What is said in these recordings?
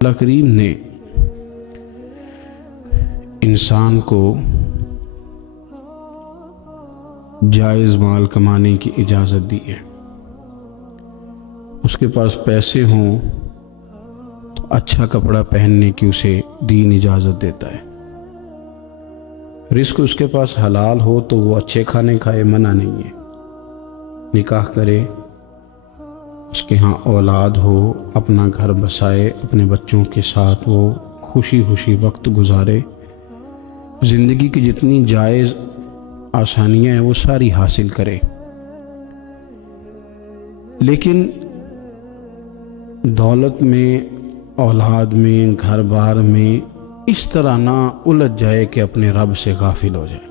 اللہ کریم نے انسان کو جائز مال کمانے کی اجازت دی ہے۔ اس کے پاس پیسے ہوں تو اچھا کپڑا پہننے کی اسے دین اجازت دیتا ہے۔ رزق اس کے پاس حلال ہو تو وہ اچھے کھانے کھائے، منع نہیں ہے۔ نکاح کرے، اس کے ہاں اولاد ہو، اپنا گھر بسائے، اپنے بچوں کے ساتھ وہ خوشی خوشی وقت گزارے، زندگی کی جتنی جائز آسانیاں ہیں وہ ساری حاصل کرے۔ لیکن دولت میں، اولاد میں، گھر بار میں اس طرح نہ الجھ جائے کہ اپنے رب سے غافل ہو جائے۔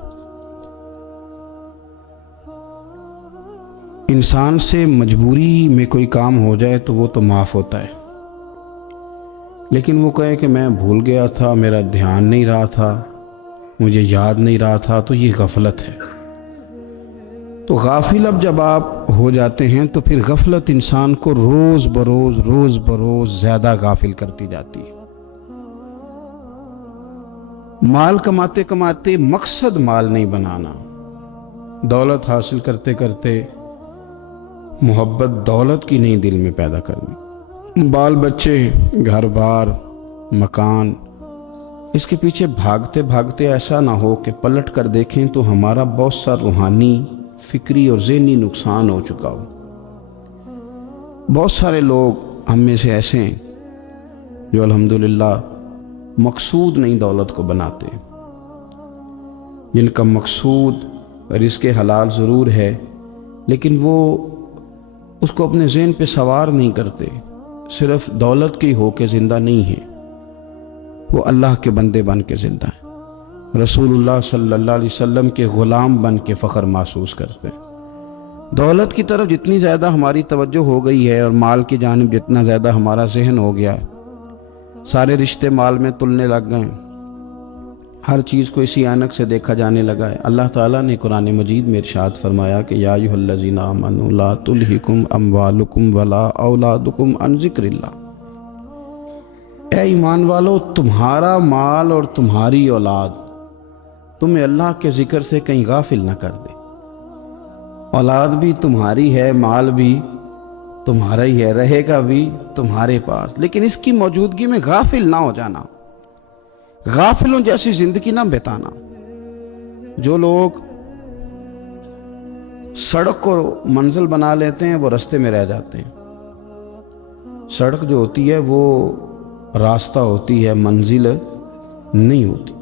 انسان سے مجبوری میں کوئی کام ہو جائے تو وہ تو معاف ہوتا ہے، لیکن وہ کہے کہ میں بھول گیا تھا، میرا دھیان نہیں رہا تھا، مجھے یاد نہیں رہا تھا، تو یہ غفلت ہے۔ تو غافل اب جب آپ ہو جاتے ہیں تو پھر غفلت انسان کو روز بروز زیادہ غافل کرتی جاتی ہے۔ مال کماتے کماتے مقصد مال نہیں بنانا، دولت حاصل کرتے کرتے محبت دولت کی نہیں دل میں پیدا کرنی۔ بال بچے، گھر بار، مکان، اس کے پیچھے بھاگتے بھاگتے ایسا نہ ہو کہ پلٹ کر دیکھیں تو ہمارا بہت سا روحانی، فکری اور ذہنی نقصان ہو چکا ہو۔ بہت سارے لوگ ہم میں سے ایسے ہیں جو الحمدللہ مقصود نہیں دولت کو بناتے، جن کا مقصود رزق حلال ضرور ہے لیکن وہ اس کو اپنے ذہن پہ سوار نہیں کرتے، صرف دولت کی ہو کے زندہ نہیں ہے، وہ اللہ کے بندے بن کے زندہ ہیں، رسول اللہ صلی اللہ علیہ وسلم کے غلام بن کے فخر محسوس کرتے ہیں۔ دولت کی طرف جتنی زیادہ ہماری توجہ ہو گئی ہے اور مال کی جانب جتنا زیادہ ہمارا ذہن ہو گیا ہے، سارے رشتے مال میں تلنے لگ گئے، ہر چیز کو اسی عینک سے دیکھا جانے لگا ہے۔ اللہ تعالیٰ نے قرآن مجید میں ارشاد فرمایا کہ یا ایھا الذین آمنوا لا تلہکم اموالکم ولا اولادکم عن ذکر اللہ، اے ایمان والو، تمہارا مال اور تمہاری اولاد تمہیں اللہ کے ذکر سے کہیں غافل نہ کر دے۔ اولاد بھی تمہاری ہے، مال بھی تمہارا ہی ہے، رہے گا بھی تمہارے پاس، لیکن اس کی موجودگی میں غافل نہ ہو جانا، غافلوں جیسی زندگی نہ بتانا۔ جو لوگ سڑک کو منزل بنا لیتے ہیں وہ رستے میں رہ جاتے ہیں۔ سڑک جو ہوتی ہے وہ راستہ ہوتی ہے، منزل نہیں ہوتی۔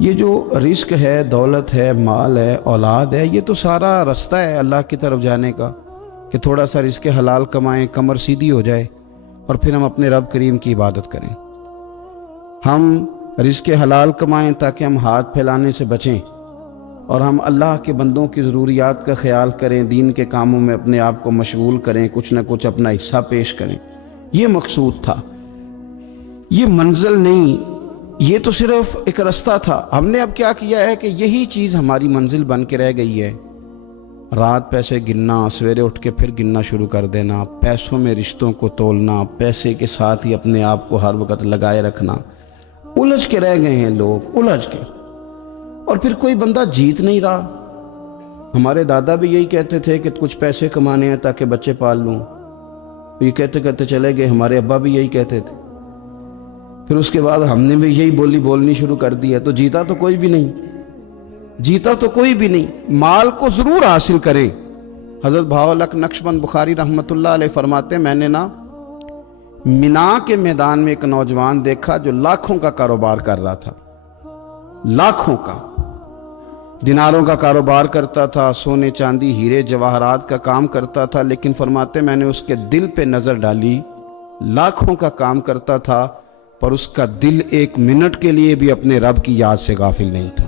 یہ جو رزق ہے، دولت ہے، مال ہے، اولاد ہے، یہ تو سارا رستہ ہے اللہ کی طرف جانے کا، کہ تھوڑا سا رزق حلال کمائیں، کمر سیدھی ہو جائے اور پھر ہم اپنے رب کریم کی عبادت کریں۔ ہم رزق حلال کمائیں تاکہ ہم ہاتھ پھیلانے سے بچیں اور ہم اللہ کے بندوں کی ضروریات کا خیال کریں، دین کے کاموں میں اپنے آپ کو مشغول کریں، کچھ نہ کچھ اپنا حصہ پیش کریں۔ یہ مقصود تھا، یہ منزل نہیں، یہ تو صرف ایک رستہ تھا۔ ہم نے اب کیا کیا ہے کہ یہی چیز ہماری منزل بن کے رہ گئی ہے۔ رات پیسے گننا، سویرے اٹھ کے پھر گننا شروع کر دینا، پیسوں میں رشتوں کو تولنا، پیسے کے ساتھ ہی اپنے آپ کو ہر وقت لگائے رکھنا، الجھ کے رہ گئے ہیں لوگ، الجھ کے، اور پھر کوئی بندہ جیت نہیں رہا۔ ہمارے دادا بھی یہی کہتے تھے کہ کچھ پیسے کمانے ہیں تاکہ بچے پال لوں، یہ کہتے کہتے چلے گئے۔ ہمارے ابا بھی یہی کہتے تھے، پھر اس کے بعد ہم نے بھی یہی بولی بولنی شروع کر دی ہے، تو جیتا تو کوئی بھی نہیں، جیتا تو کوئی بھی نہیں۔ مال کو ضرور حاصل کریں۔ حضرت بہاءالحق نقشبند بخاری رحمۃ اللہ علیہ فرماتے ہیں، میں نے مینا کے میدان میں ایک نوجوان دیکھا جو لاکھوں کا کاروبار کر رہا تھا، لاکھوں کا، دیناروں کا کاروبار کرتا تھا، سونے چاندی ہیرے جواہرات کا کام کرتا تھا، لیکن فرماتے میں نے اس کے دل پہ نظر ڈالی، لاکھوں کا کام کرتا تھا پر اس کا دل ایک منٹ کے لیے بھی اپنے رب کی یاد سے غافل نہیں تھا۔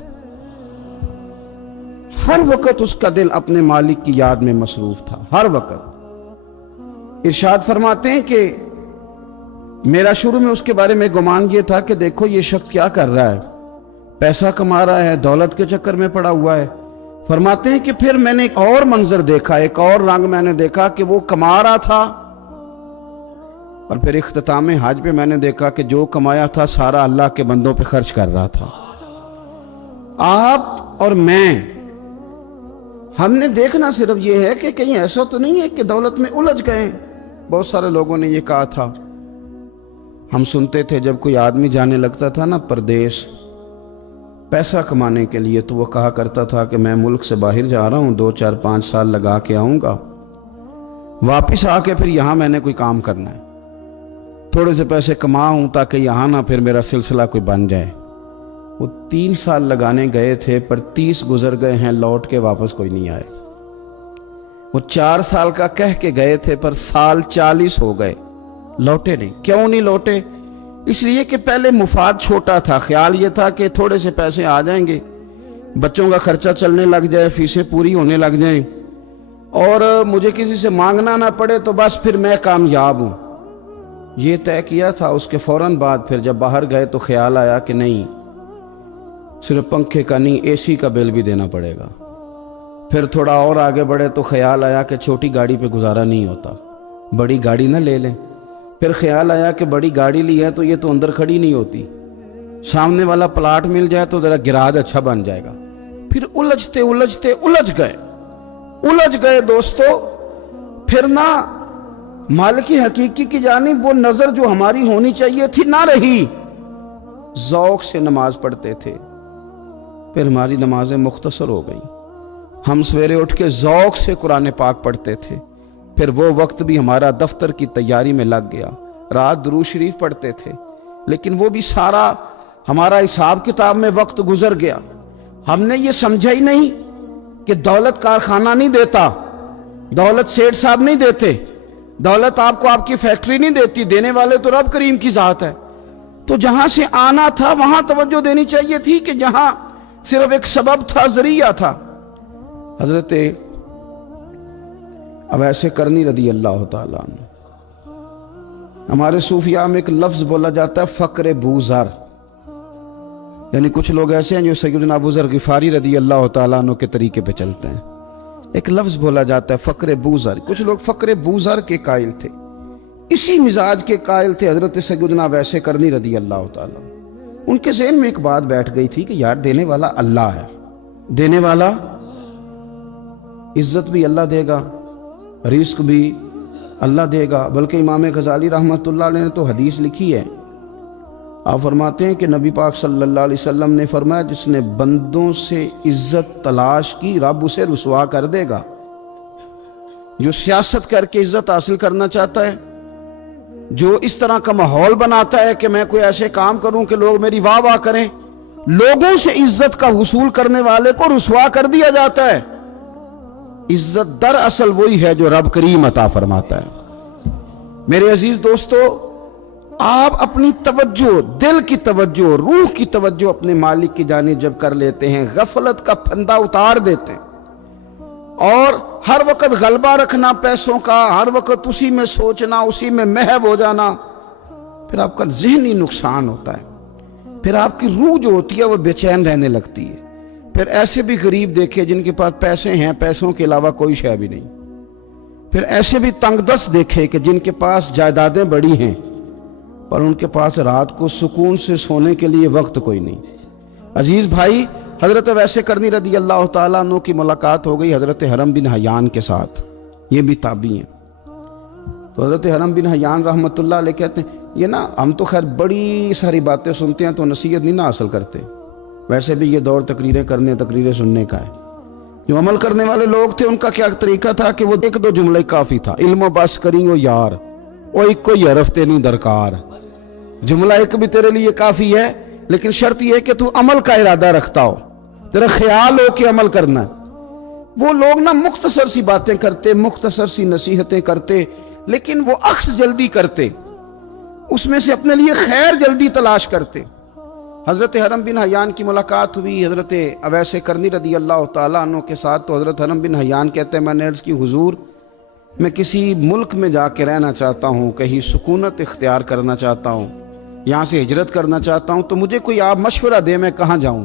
ہر وقت اس کا دل اپنے مالک کی یاد میں مصروف تھا، ہر وقت۔ ارشاد فرماتے ہیں کہ میرا شروع میں اس کے بارے میں گمان یہ تھا کہ دیکھو یہ شخص کیا کر رہا ہے، پیسہ کما رہا ہے، دولت کے چکر میں پڑا ہوا ہے۔ فرماتے ہیں کہ پھر میں نے ایک اور منظر دیکھا، ایک اور رنگ میں نے دیکھا کہ وہ کما رہا تھا اور پھر اختتام حج پہ میں نے دیکھا کہ جو کمایا تھا سارا اللہ کے بندوں پہ خرچ کر رہا تھا۔ آپ اور میں، ہم نے دیکھنا صرف یہ ہے کہ کہیں ایسا تو نہیں ہے کہ دولت میں الجھ گئے۔ بہت سارے لوگوں نے یہ کہا تھا، ہم سنتے تھے جب کوئی آدمی جانے لگتا تھا نا پردیس پیسہ کمانے کے لیے، تو وہ کہا کرتا تھا کہ میں ملک سے باہر جا رہا ہوں، 2 4 5 سال لگا کے آؤں گا، واپس آ کے پھر یہاں میں نے کوئی کام کرنا ہے، تھوڑے سے پیسے کماؤں تاکہ یہاں نہ پھر میرا سلسلہ کوئی بن جائے۔ وہ 3 سال لگانے گئے تھے پر 30 گزر گئے ہیں، لوٹ کے واپس کوئی نہیں آئے۔ وہ 4 سال کا کہہ کے گئے تھے پر سال 40 ہو گئے، لوٹے نہیں۔ کیوں نہیں لوٹے؟ اس لیے کہ پہلے مفاد چھوٹا تھا، خیال یہ تھا کہ تھوڑے سے پیسے آ جائیں گے، بچوں کا خرچہ چلنے لگ جائے، فیسیں پوری ہونے لگ جائیں، اور مجھے کسی سے مانگنا نہ پڑے، تو بس پھر میں کامیاب ہوں۔ یہ طے کیا تھا۔ اس کے فوراً بعد پھر جب باہر گئے تو خیال آیا کہ نہیں، صرف پنکھے کا نہیں، اے سی کا بل بھی دینا پڑے گا۔ پھر تھوڑا اور آگے بڑھے تو خیال آیا کہ چھوٹی گاڑی پہ گزارا نہیں ہوتا، بڑی گاڑی نہ لے لیں۔ پھر خیال آیا کہ بڑی گاڑی لی ہے تو یہ تو اندر کھڑی نہیں ہوتی، سامنے والا پلاٹ مل جائے تو ذرا گراج اچھا بن جائے گا۔ پھر الجھتے الجھتے الجھ گئے دوستو۔ پھر نہ مالک حقیقی کی جانب وہ نظر جو ہماری ہونی چاہیے تھی نہ رہی۔ ذوق سے نماز پڑھتے تھے، پھر ہماری نمازیں مختصر ہو گئیں۔ ہم سویرے اٹھ کے ذوق سے قرآن پاک پڑھتے تھے، پھر وہ وقت بھی ہمارا دفتر کی تیاری میں لگ گیا۔ رات درود شریف پڑھتے تھے، لیکن وہ بھی سارا ہمارا حساب کتاب میں وقت گزر گیا۔ ہم نے یہ سمجھا ہی نہیں کہ دولت کارخانہ نہیں دیتا، دولت سیٹھ صاحب نہیں دیتے، دولت آپ کو آپ کی فیکٹری نہیں دیتی، دینے والے تو رب کریم کی ذات ہے۔ تو جہاں سے آنا تھا وہاں توجہ دینی چاہیے تھی کہ جہاں صرف ایک سبب تھا، ذریعہ تھا۔ حضرت اویس کرنی رضی اللہ تعالیٰ عنہ، ہمارے صوفیاء میں ایک لفظ بولا جاتا ہے فقر بوذر، یعنی کچھ لوگ ایسے ہیں جو سیدنا ابو ذر غفاری رضی اللہ تعالیٰ عنہ کے طریقے پہ چلتے ہیں۔ ایک لفظ بولا جاتا ہے فقر بوذر، کچھ لوگ فقر بوذر کے قائل تھے، اسی مزاج کے قائل تھے حضرت سیدنا اویس کرنی رضی اللہ تعالیٰ۔ ان کے ذہن میں ایک بات بیٹھ گئی تھی کہ یار دینے والا اللہ ہے، دینے والا، عزت بھی اللہ دے گا، رزق بھی اللہ دے گا۔ بلکہ امام غزالی رحمۃ اللہ علیہ نے تو حدیث لکھی ہے، آپ فرماتے ہیں کہ نبی پاک صلی اللہ علیہ وسلم نے فرمایا جس نے بندوں سے عزت تلاش کی رب اسے رسوا کر دے گا۔ جو سیاست کر کے عزت حاصل کرنا چاہتا ہے، جو اس طرح کا ماحول بناتا ہے کہ میں کوئی ایسے کام کروں کہ لوگ میری واہ واہ کریں، لوگوں سے عزت کا حصول کرنے والے کو رسوا کر دیا جاتا ہے۔ عزت در اصل وہی ہے جو رب کریم عطا فرماتا ہے۔ میرے عزیز دوستو، آپ اپنی توجہ، دل کی توجہ، روح کی توجہ اپنے مالک کی جانب جب کر لیتے ہیں، غفلت کا پھندا اتار دیتے ہیں، اور ہر وقت غلبہ رکھنا پیسوں کا، ہر وقت اسی میں سوچنا، اسی میں محو ہو جانا، پھر آپ کا ذہنی نقصان ہوتا ہے۔ پھر آپ کی روح جو ہوتی ہے وہ بے چین رہنے لگتی ہے۔ پھر ایسے بھی غریب دیکھے جن کے پاس پیسے ہیں، پیسوں کے علاوہ کوئی شے بھی نہیں۔ پھر ایسے بھی تنگ دست دیکھے کہ جن کے پاس جائیدادیں بڑی ہیں پر ان کے پاس رات کو سکون سے سونے کے لیے وقت کوئی نہیں۔ عزیز بھائی، حضرت اویس کرنی رضی اللہ تعالیٰ عنہ کی ملاقات ہو گئی حضرت حرم بن حیان کے ساتھ، یہ بھی تابعی ہیں۔ تو حضرت حرم بن حیان رحمۃ اللہ علیہ کہتے ہیں یہ نا ہم تو خیر بڑی ساری باتیں سنتے ہیں تو نصیحت نہیں نہ حاصل کرتے، ویسے بھی یہ دور تقریریں کرنے، تقریریں سننے کا ہے۔ جو عمل کرنے والے لوگ تھے ان کا کیا طریقہ تھا کہ وہ 1-2 جملے کافی تھا، علم و بس کری ہو یار، وہ ایک کوئی حرفتے نہیں درکار، جملہ ایک بھی تیرے لیے کافی ہے، لیکن شرط یہ ہے کہ تو عمل کا ارادہ رکھتا ہو، تیرا خیال ہو کہ عمل کرنا ہے۔ وہ لوگ نا مختصر سی باتیں کرتے، مختصر سی نصیحتیں کرتے، لیکن وہ عکس جلدی کرتے، اس میں سے اپنے لیے خیر جلدی تلاش کرتے۔ حضرت حرم بن حیان کی ملاقات ہوئی حضرت اویس کرنی رضی اللہ تعالیٰ عنہ کے ساتھ۔ تو حضرت حرم بن حیان کہتے ہیں میں نے عرض کی حضور میں کسی ملک میں جا کے رہنا چاہتا ہوں، کہیں سکونت اختیار کرنا چاہتا ہوں، یہاں سے ہجرت کرنا چاہتا ہوں، تو مجھے کوئی آپ مشورہ دے میں کہاں جاؤں؟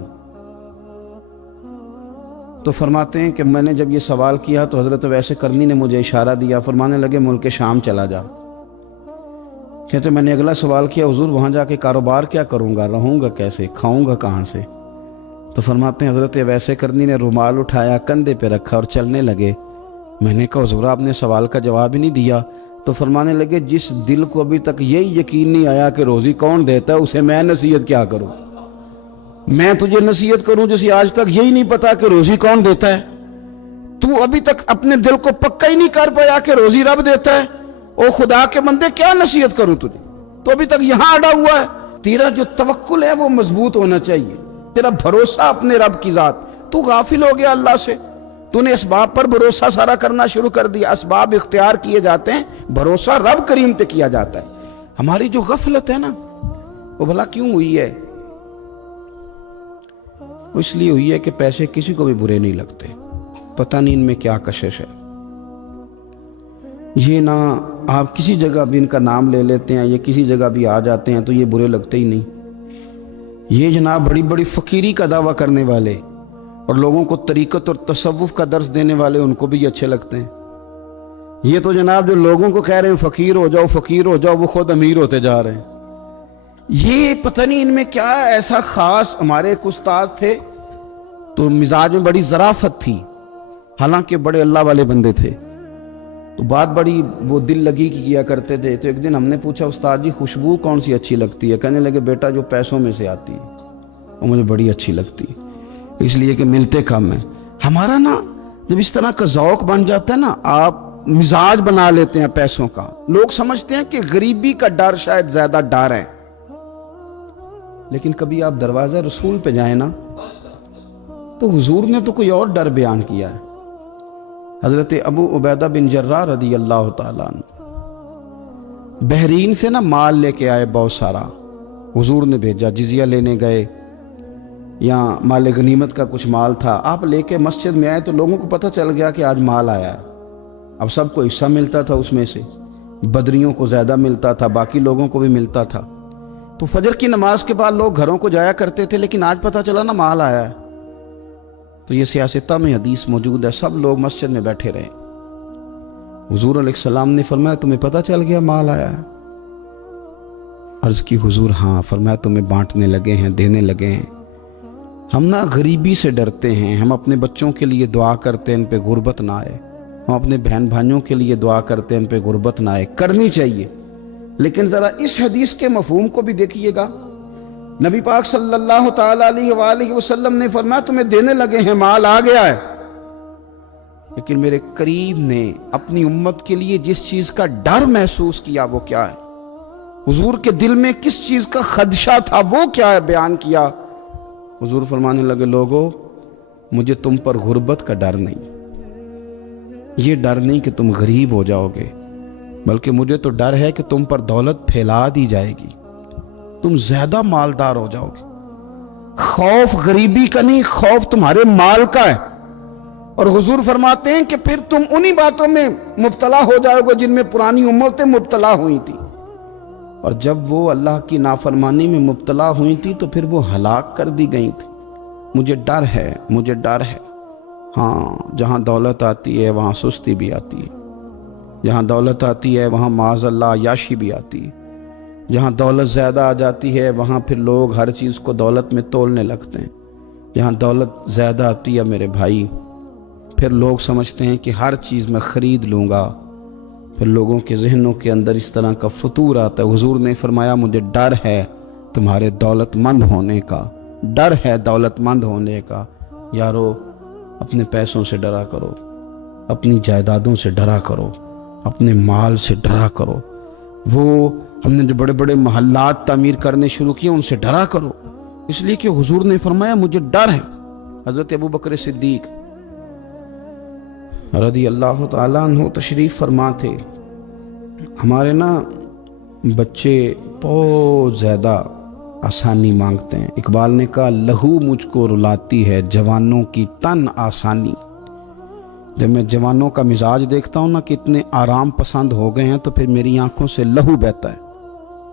تو فرماتے ہیں کہ میں نے جب یہ سوال کیا تو حضرت اویس کرنی نے مجھے اشارہ دیا، فرمانے لگے ملک شام چلا جا، کہتے میں نے اگلا سوال کیا حضور وہاں جا کے کاروبار کیا کروں گا، رہوں گا کیسے، کھاؤں گا کہاں سے؟ تو فرماتے ہیں حضرت ویسے کرنی نے رومال اٹھایا، کندھے پہ رکھا اور چلنے لگے۔ میں نے کہا حضور آپ نے سوال کا جواب ہی نہیں دیا۔ تو فرمانے لگے جس دل کو ابھی تک یہی یقین نہیں آیا کہ روزی کون دیتا ہے، اسے میں نصیحت کیا کروں؟ میں تجھے نصیحت کروں جسے آج تک یہی نہیں پتا کہ روزی کون دیتا ہے؟ تو ابھی تک اپنے دل کو پکا ہی نہیں کر پایا کہ روزی رب دیتا ہے؟ او خدا کے بندے کیا نصیحت کروں تجھے؟ تو ابھی تک یہاں اڑا ہوا ہے۔ تیرا جو توکل ہے وہ مضبوط ہونا چاہیے، تیرا بھروسہ اپنے رب کی ذات۔ تو غافل ہو گیا اللہ سے، تو نے اسباب پر بھروسہ سارا کرنا شروع کر دیا۔ اسباب اختیار کیے جاتے ہیں، بھروسہ رب کریم پہ کیا جاتا ہے۔ ہماری جو غفلت ہے نا، وہ بھلا کیوں ہوئی ہے؟ وہ اس لیے ہوئی ہے کہ پیسے کسی کو بھی برے نہیں لگتے، پتہ نہیں ان میں کیا کشش ہے۔ یہ نہ آپ کسی جگہ بھی ان کا نام لے لیتے ہیں، یہ کسی جگہ بھی آ جاتے ہیں تو یہ برے لگتے ہی نہیں۔ یہ جناب بڑی بڑی فقیری کا دعویٰ کرنے والے اور لوگوں کو طریقت اور تصوف کا درس دینے والے، ان کو بھی اچھے لگتے ہیں۔ یہ تو جناب جو لوگوں کو کہہ رہے ہیں فقیر ہو جاؤ فقیر ہو جاؤ، وہ خود امیر ہوتے جا رہے ہیں۔ یہ پتہ نہیں ان میں کیا ایسا خاص۔ ہمارے ایک استاد تھے تو مزاج میں بڑی ظرافت تھی، حالانکہ بڑے اللہ والے بندے تھے، تو بات بڑی وہ دل لگی کی کیا کرتے تھے۔ تو ایک دن ہم نے پوچھا استاد جی خوشبو کون سی اچھی لگتی ہے؟ کہنے لگے بیٹا جو پیسوں میں سے آتی ہے وہ مجھے بڑی اچھی لگتی ہے، اس لیے کہ ملتے کم ہیں۔ ہمارا نا جب اس طرح کا ذوق بن جاتا ہے نا، آپ مزاج بنا لیتے ہیں پیسوں کا۔ لوگ سمجھتے ہیں کہ غریبی کا ڈر شاید زیادہ ڈر ہے، لیکن کبھی آپ دروازہ رسول پہ جائیں نا تو حضور نے تو کوئی اور ڈر بیان کیا ہے۔ حضرت ابو عبیدہ بن جراح رضی اللہ تعالیٰ عنہ بحرین سے نا مال لے کے آئے بہت سارا، حضور نے بھیجا، جزیہ لینے گئے یا مال غنیمت کا کچھ مال تھا، آپ لے کے مسجد میں آئے تو لوگوں کو پتہ چل گیا کہ آج مال آیا ہے۔ اب سب کو حصہ ملتا تھا، اس میں سے بدریوں کو زیادہ ملتا تھا، باقی لوگوں کو بھی ملتا تھا۔ تو فجر کی نماز کے بعد لوگ گھروں کو جایا کرتے تھے، لیکن آج پتہ چلا نا مال آیا ہے۔ تو یہ سیاستہ میں حدیث موجود ہے، سب لوگ مسجد میں بیٹھے رہے۔ حضور علیہ السلام نے فرمایا تمہیں پتہ چل گیا مال آیا ہے؟ عرض کی حضور ہاں۔ فرمایا تمہیں بانٹنے لگے ہیں، دینے لگے ہیں۔ ہم نا غریبی سے ڈرتے ہیں، ہم اپنے بچوں کے لیے دعا کرتے ہیں ان پہ غربت نہ آئے، ہم اپنے بہن بھائیوں کے لیے دعا کرتے ہیں ان پہ غربت نہ آئے، کرنی چاہیے۔ لیکن ذرا اس حدیث کے مفہوم کو بھی دیکھیے گا۔ نبی پاک صلی اللہ تعالیٰ علیہ وآلہ وسلم نے فرمایا تمہیں دینے لگے ہیں، مال آ گیا ہے، لیکن میرے قریب نے اپنی امت کے لیے جس چیز کا ڈر محسوس کیا وہ کیا ہے، حضور کے دل میں کس چیز کا خدشہ تھا وہ کیا ہے، بیان کیا۔ حضور فرمانے لگے لوگو مجھے تم پر غربت کا ڈر نہیں، یہ ڈر نہیں کہ تم غریب ہو جاؤ گے، بلکہ مجھے تو ڈر ہے کہ تم پر دولت پھیلا دی جائے گی، تم زیادہ مالدار ہو جاؤ گے۔ خوف غریبی کا نہیں، خوف تمہارے مال کا ہے۔ اور حضور فرماتے ہیں کہ پھر تم انہی باتوں میں مبتلا ہو جاؤ گے جن میں پرانی امتیں مبتلا ہوئی تھی، اور جب وہ اللہ کی نافرمانی میں مبتلا ہوئی تھی تو پھر وہ ہلاک کر دی گئی تھی۔ مجھے ڈر ہے، مجھے ڈر ہے۔ ہاں جہاں دولت آتی ہے وہاں سستی بھی آتی ہے، جہاں دولت آتی ہے وہاں معاذ اللہ عیاشی بھی آتی ہے، جہاں دولت زیادہ آ جاتی ہے وہاں پھر لوگ ہر چیز کو دولت میں تولنے لگتے ہیں۔ جہاں دولت زیادہ آتی ہے میرے بھائی، پھر لوگ سمجھتے ہیں کہ ہر چیز میں خرید لوں گا، پھر لوگوں کے ذہنوں کے اندر اس طرح کا فطور آتا ہے۔ حضور نے فرمایا مجھے ڈر ہے تمہارے دولت مند ہونے کا، ڈر ہے دولت مند ہونے کا۔ یارو اپنے پیسوں سے ڈرا کرو، اپنی جائیدادوں سے ڈرا کرو، اپنے مال سے ڈرا کرو۔ وہ ہم نے جو بڑے بڑے محلات تعمیر کرنے شروع کیے ان سے ڈرا کرو، اس لیے کہ حضور نے فرمایا مجھے ڈر ہے۔ حضرت ابو بکر صدیق رضی اللہ تعالیٰ عنہ تشریف فرما تھے۔ ہمارے نا بچے بہت زیادہ آسانی مانگتے ہیں۔ اقبال نے کہا لہو مجھ کو رلاتی ہے جوانوں کی تن آسانی۔ جب میں جوانوں کا مزاج دیکھتا ہوں نا کہ اتنے آرام پسند ہو گئے ہیں تو پھر میری آنکھوں سے لہو بہتا ہے۔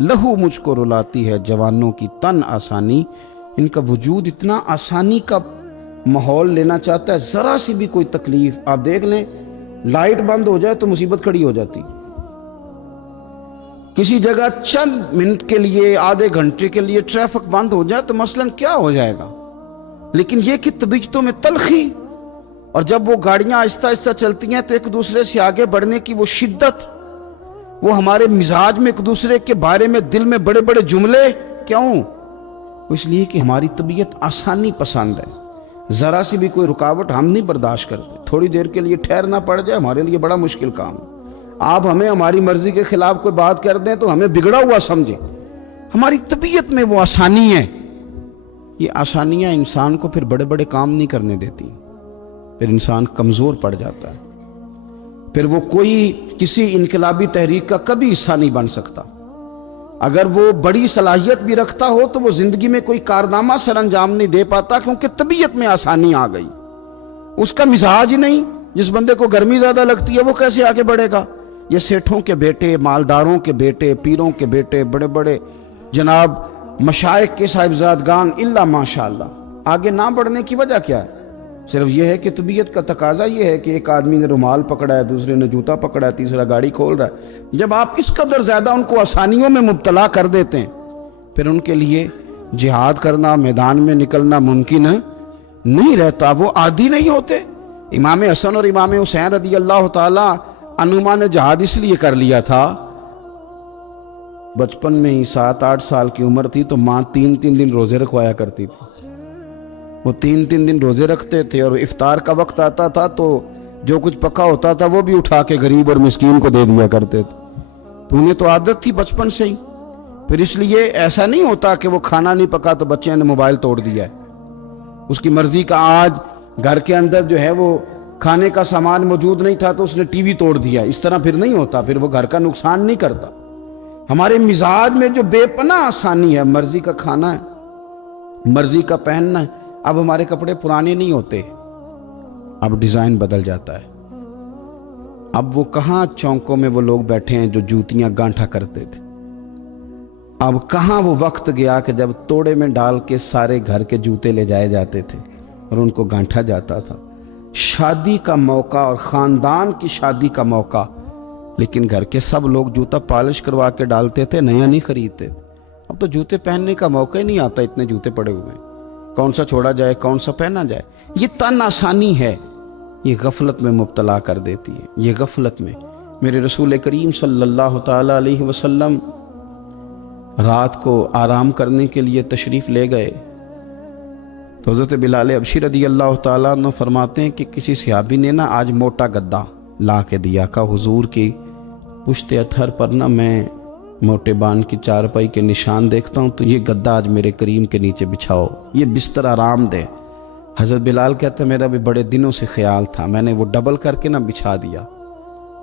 لہو مجھ کو رلاتی ہے جوانوں کی تن آسانی۔ ان کا وجود اتنا آسانی کا ماحول لینا چاہتا ہے، ذرا سی بھی کوئی تکلیف آپ دیکھ لیں، لائٹ بند ہو جائے تو مصیبت کھڑی ہو جاتی۔ کسی جگہ چند منٹ کے لیے آدھے گھنٹے کے لیے ٹریفک بند ہو جائے تو مثلاً کیا ہو جائے گا، لیکن یہ کہ طبیعتوں میں تلخی، اور جب وہ گاڑیاں آہستہ آہستہ چلتی ہیں تو ایک دوسرے سے آگے بڑھنے کی وہ شدت، وہ ہمارے مزاج میں ایک دوسرے کے بارے میں دل میں بڑے بڑے جملے، کیوں؟ اس لیے کہ ہماری طبیعت آسانی پسند ہے، ذرا سی بھی کوئی رکاوٹ ہم نہیں برداشت کرتے، تھوڑی دیر کے لیے ٹھہرنا پڑ جائے ہمارے لیے بڑا مشکل کام ہے۔ آپ ہمیں ہماری مرضی کے خلاف کوئی بات کر دیں تو ہمیں بگڑا ہوا سمجھیں، ہماری طبیعت میں وہ آسانی ہے۔ یہ آسانیاں انسان کو پھر بڑے بڑے کام نہیں کرنے دیتی، پھر انسان کمزور پڑ جاتا ہے، پھر وہ کوئی کسی انقلابی تحریک کا کبھی حصہ نہیں بن سکتا۔ اگر وہ بڑی صلاحیت بھی رکھتا ہو تو وہ زندگی میں کوئی کارنامہ سر انجام نہیں دے پاتا، کیونکہ طبیعت میں آسانی آ گئی، اس کا مزاج ہی نہیں۔ جس بندے کو گرمی زیادہ لگتی ہے وہ کیسے آگے بڑھے گا؟ یہ سیٹھوں کے بیٹے، مالداروں کے بیٹے، پیروں کے بیٹے، بڑے بڑے جناب مشائخ کے صاحبزادگان، الا ماشاءاللہ، آگے نہ بڑھنے کی وجہ کیا ہے؟ صرف یہ ہے کہ طبیعت کا تقاضا یہ ہے کہ ایک آدمی نے رومال پکڑا ہے، دوسرے نے جوتا پکڑا ہے، تیسرا گاڑی کھول رہا ہے۔ جب آپ اس قدر زیادہ ان کو آسانیوں میں مبتلا کر دیتے ہیں، پھر ان کے لیے جہاد کرنا، میدان میں نکلنا ممکن نہیں رہتا، وہ عادی نہیں ہوتے۔ امام حسن اور امام حسین رضی اللہ تعالی عنہما نے جہاد اس لیے کر لیا تھا، بچپن میں ہی 7-8 سال کی عمر تھی تو ماں 3 دن روزے رکھوایا کرتی تھی، وہ 3 دن روزے رکھتے تھے، اور افطار کا وقت آتا تھا تو جو کچھ پکا ہوتا تھا وہ بھی اٹھا کے غریب اور مسکین کو دے دیا کرتے تھے۔ تو انہیں تو عادت تھی بچپن سے ہی، پھر اس لیے ایسا نہیں ہوتا کہ وہ کھانا نہیں پکا تو بچے نے موبائل توڑ دیا ہے، اس کی مرضی کا آج گھر کے اندر جو ہے وہ کھانے کا سامان موجود نہیں تھا تو اس نے ٹی وی توڑ دیا، اس طرح پھر نہیں ہوتا، پھر وہ گھر کا نقصان نہیں کرتا۔ ہمارے مزاج میں جو بے پناہ آسانی ہے، مرضی کا کھانا ہے، مرضی کا پہننا ہے۔ اب ہمارے کپڑے پرانے نہیں ہوتے، اب ڈیزائن بدل جاتا ہے۔ اب وہ کہاں چونکوں میں وہ لوگ بیٹھے ہیں جو جوتیاں گانٹھا کرتے تھے، اب کہاں وہ وقت گیا کہ جب توڑے میں ڈال کے سارے گھر کے جوتے لے جائے جاتے تھے اور ان کو گانٹھا جاتا تھا۔ شادی کا موقع اور خاندان کی شادی کا موقع، لیکن گھر کے سب لوگ جوتا پالش کروا کے ڈالتے تھے، نیا نہیں خریدتے تھے۔ اب تو جوتے پہننے کا موقع ہی نہیں آتا، اتنے جوتے پڑے ہوئے ہیں، کون سا چھوڑا جائے کون سا پہنا جائے۔ یہ تن آسانی ہے، یہ غفلت میں مبتلا کر دیتی ہے، یہ غفلت میں۔ میرے رسول کریم صلی اللہ تعالی علیہ وسلم رات کو آرام کرنے کے لیے تشریف لے گئے تو حضرت بلال حبشی رضی اللہ تعالیٰ عنہ فرماتے ہیں کہ کسی صحابی نے نا آج موٹا گدا لا کے دیا، کہا حضور کی پشت اتھر پر نا میں موٹے بان کی چارپائی کے نشان دیکھتا ہوں، تو یہ گدا آج میرے کریم کے نیچے بچھاؤ، یہ بستر آرام دے۔ حضرت بلال کہتے ہیں میرا بھی بڑے دنوں سے خیال تھا، میں نے وہ ڈبل کر کے نا بچھا دیا،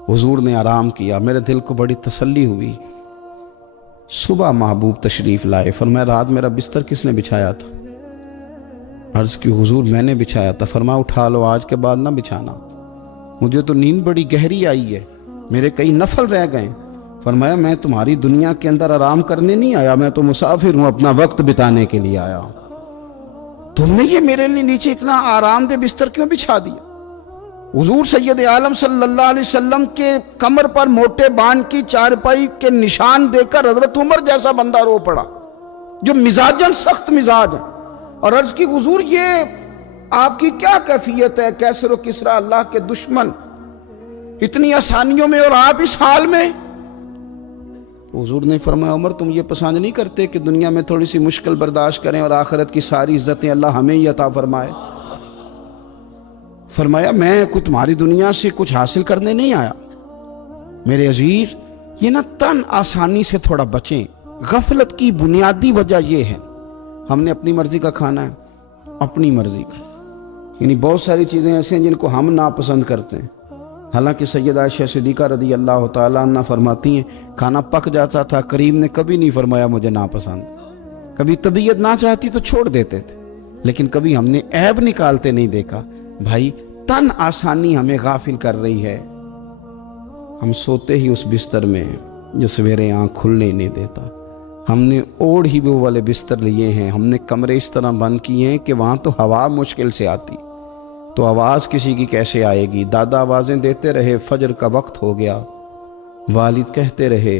حضور نے آرام کیا، میرے دل کو بڑی تسلی ہوئی۔ صبح محبوب تشریف لائے، فرمایا رات میرا بستر کس نے بچھایا تھا؟ عرض کی حضور میں نے بچھایا تھا۔ فرمایا اٹھا لو، آج کے بعد نہ بچھانا، مجھے تو نیند بڑی گہری آئی ہے، میرے کئی نفل رہ گئے۔ فرمایا میں تمہاری دنیا کے اندر آرام کرنے نہیں آیا، میں تو مسافر ہوں، اپنا وقت بتانے کے لیے آیا ہوں، تم نے یہ میرے لیے نیچے اتنا آرام دہ بستر کیوں بچھا دیا؟ حضور سید عالم صلی اللہ علیہ وسلم کے کمر پر موٹے بان کی چارپائی کے نشان دے کر حضرت عمر جیسا بندہ رو پڑا جو مزاجن سخت مزاج ہے، اور عرض کی حضور یہ آپ کی کیا کیفیت ہے؟ کیسر و کسرا اللہ کے دشمن اتنی آسانیوں میں اور آپ اس حال میں؟ حضور نے فرمایا عمر تم یہ پسند نہیں کرتے کہ دنیا میں تھوڑی سی مشکل برداشت کریں اور آخرت کی ساری عزتیں اللہ ہمیں ہی عطا فرمائے؟ فرمایا میں کوئی تمہاری دنیا سے کچھ حاصل کرنے نہیں آیا۔ میرے عزیز یہ نا تن آسانی سے تھوڑا بچیں۔ غفلت کی بنیادی وجہ یہ ہے ہم نے اپنی مرضی کا کھانا ہے، اپنی مرضی کا، یعنی بہت ساری چیزیں ایسی ہیں جن کو ہم ناپسند کرتے ہیں، حالانکہ سیدہ عائشہ صدیقہ رضی اللہ تعالیٰ عنہ فرماتی ہیں کھانا پک جاتا تھا، کریم نے کبھی نہیں فرمایا مجھے ناپسند، کبھی طبیعت نہ چاہتی تو چھوڑ دیتے تھے، لیکن کبھی ہم نے عیب نکالتے نہیں دیکھا۔ بھائی تن آسانی ہمیں غافل کر رہی ہے، ہم سوتے ہی اس بستر میں جو سویرے آنکھ کھلنے نہیں دیتا، ہم نے اوڑھ ہی وہ والے بستر لیے ہیں، ہم نے کمرے اس طرح بند کیے ہیں کہ وہاں تو ہوا مشکل سے آتی، تو آواز کسی کی کیسے آئے گی؟ دادا آوازیں دیتے رہے، فجر کا وقت ہو گیا، والد کہتے رہے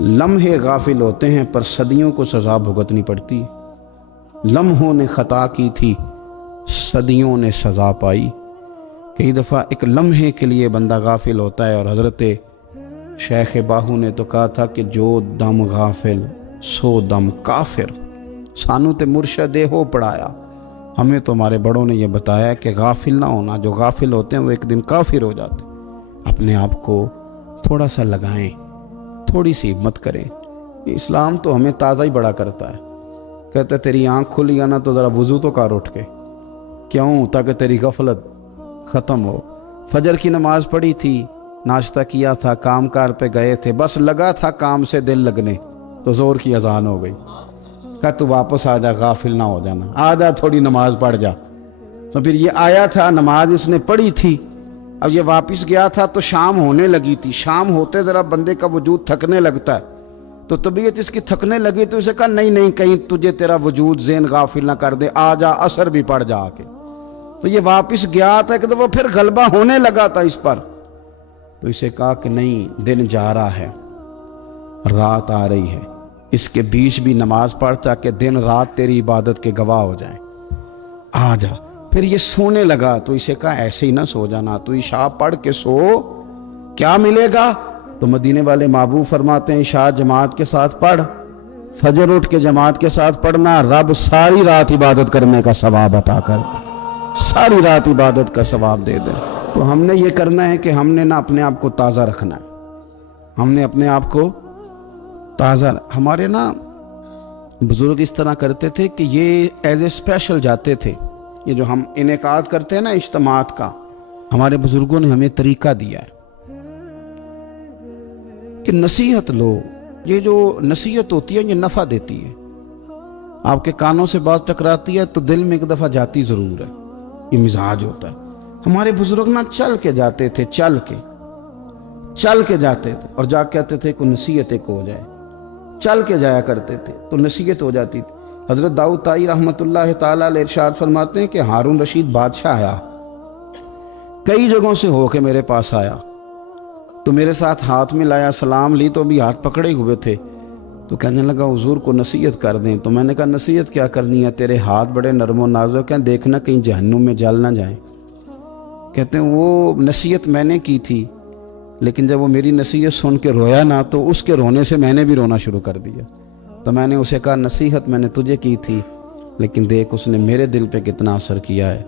لمحے غافل ہوتے ہیں پر صدیوں کو سزا بھگتنی پڑتی ہے۔ لمحوں نے خطا کی تھی، صدیوں نے سزا پائی۔ کئی دفعہ ایک لمحے کے لیے بندہ غافل ہوتا ہے، اور حضرت شیخ باہو نے تو کہا تھا کہ جو دم غافل سو دم کافر۔ سانو تے مرشد ہو پڑھایا، ہمیں تو ہمارے بڑوں نے یہ بتایا کہ غافل نہ ہونا، جو غافل ہوتے ہیں وہ ایک دن کافر ہو جاتے ہیں۔ اپنے آپ کو تھوڑا سا لگائیں، تھوڑی سی ہمت کریں۔ اسلام تو ہمیں تازہ ہی بڑا کرتا ہے، کہتے تیری آنکھ کھل گیا نا تو ذرا وضو تو کر اٹھ کے، کیوں؟ تاکہ تیری غفلت ختم ہو۔ فجر کی نماز پڑھی تھی، ناشتہ کیا تھا، کام کار پہ گئے تھے، بس لگا تھا کام سے دل لگنے تو زور کی اذان ہو گئی، کہ تو واپس آ جا، غافل نہ ہو جانا، آ جا تھوڑی نماز پڑھ جا۔ تو پھر یہ آیا تھا، نماز اس نے پڑھی تھی، اب یہ واپس گیا تھا تو شام ہونے لگی تھی۔ شام ہوتے ذرا بندے کا وجود تھکنے لگتا ہے، تو طبیعت اس کی تھکنے لگی تو اسے کہا نہیں کہیں تجھے تیرا وجود ذہن غافل نہ کر دے، آ جا عصر بھی پڑھ جا کے۔ تو یہ واپس گیا تھا کہ وہ پھر غلبہ ہونے لگا تھا اس پر، تو اسے کہا کہ نہیں، دن جا رہا ہے، رات آ رہی ہے، اس کے بیچ بھی نماز پڑھ تاکہ دن رات تیری عبادت کے گواہ ہو جائیں، آ جا۔ پھر یہ سونے لگا تو اسے کہا ایسے ہی نہ سو جانا، تو عشاء پڑھ کے سو، کیا ملے گا؟ تو مدینے والے محبوب فرماتے ہیں عشاء جماعت کے ساتھ پڑھ، فجر اٹھ کے جماعت کے ساتھ پڑھنا، رب ساری رات عبادت کرنے کا ثواب عطا کر، ساری رات عبادت کا ثواب دے دے۔ تو ہم نے یہ کرنا ہے کہ ہم نے نا اپنے آپ کو تازہ رکھنا ہے، ہم نے اپنے آپ کو تازہ۔ ہمارے نا بزرگ اس طرح کرتے تھے کہ یہ ایز اے اسپیشل جاتے تھے، یہ جو ہم انعقاد کرتے ہیں نا اجتماعات کا، ہمارے بزرگوں نے ہمیں طریقہ دیا ہے کہ نصیحت لو۔ یہ جو نصیحت ہوتی ہے یہ نفع دیتی ہے، آپ کے کانوں سے بات ٹکراتی ہے تو دل میں ایک دفعہ جاتی ضرور ہے، یہ مزاج ہوتا ہے۔ ہمارے بزرگ نا چل کے جاتے تھے، چل کے جاتے تھے، اور جا کہتے تھے کوئی نصیحت ایک ہو جائے، چل کے جایا کرتے تھے تو نصیحت ہو جاتی تھی۔ حضرت داؤد طائی رحمۃ اللہ تعالیٰ علیہ ارشاد فرماتے ہیں کہ ہارون رشید بادشاہ آیا، کئی جگہوں سے ہو کے میرے پاس آیا، تو میرے ساتھ ہاتھ میں لایا، سلام لی تو بھی ہاتھ پکڑے ہوئے تھے، تو کہنے لگا حضور کو نصیحت کر دیں۔ تو میں نے کہا نصیحت کیا کرنی ہے، تیرے ہاتھ بڑے نرم و نازک ہیں، دیکھنا کہیں جہنم میں جل نہ جائیں۔ کہتے ہیں وہ نصیحت میں نے کی تھی، لیکن جب وہ میری نصیحت سن کے رویا نا تو اس کے رونے سے میں نے بھی رونا شروع کر دیا۔ تو میں نے اسے کہا نصیحت میں نے تجھے کی تھی، لیکن دیکھ اس نے میرے دل پہ کتنا اثر کیا ہے۔